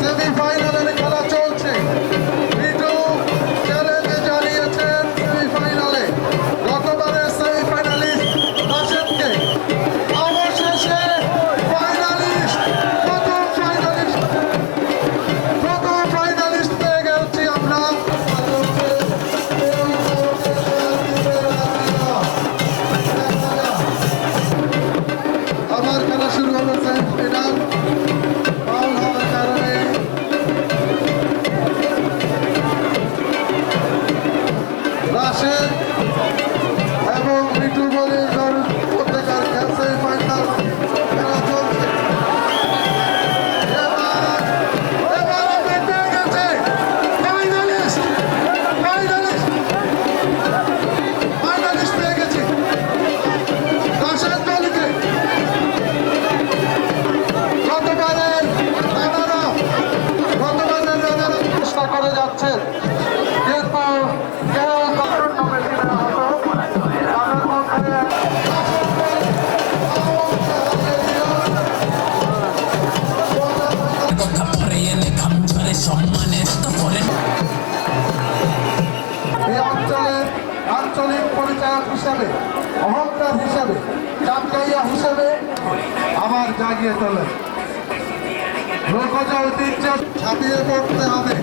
সেমিফাইনালের খেলা চলছে। মিঠু চ্যালেঞ্জ জানিয়েছেন সেমিফাইনালে গতবারের সেমিফাইনালিস্ট রাশেদকে। অবশেষে ফাইনালিস্ট, প্রথম ফাইনালিস্ট পেয়ে গেছি আমরা। আবার খেলা শুরু হলো সেমিফাইনাল। ফাউল হওয়ার কারণে রাশেদ এবং মিঠু বলে প্রত্যেকের সেমিফাইনাল খেলা চলছে। এবার আমরা পেয়ে গেছে ফাইনালিস্ট পেয়ে গেছি রাশেদ বলিকে। গতবারের রানারা চেষ্টা করে যাচ্ছেন, কিন্তু কেউ তাদের মধ্যে এই অঞ্চলের আঞ্চলিক পরিচালক হিসাবে, অহংকার হিসাবে, চাপকাইয়া হিসাবে আবার জাগিয়ে তোলেন। লোকজ ঐতিহ্য ছাপিয়ে পড়তে হবে।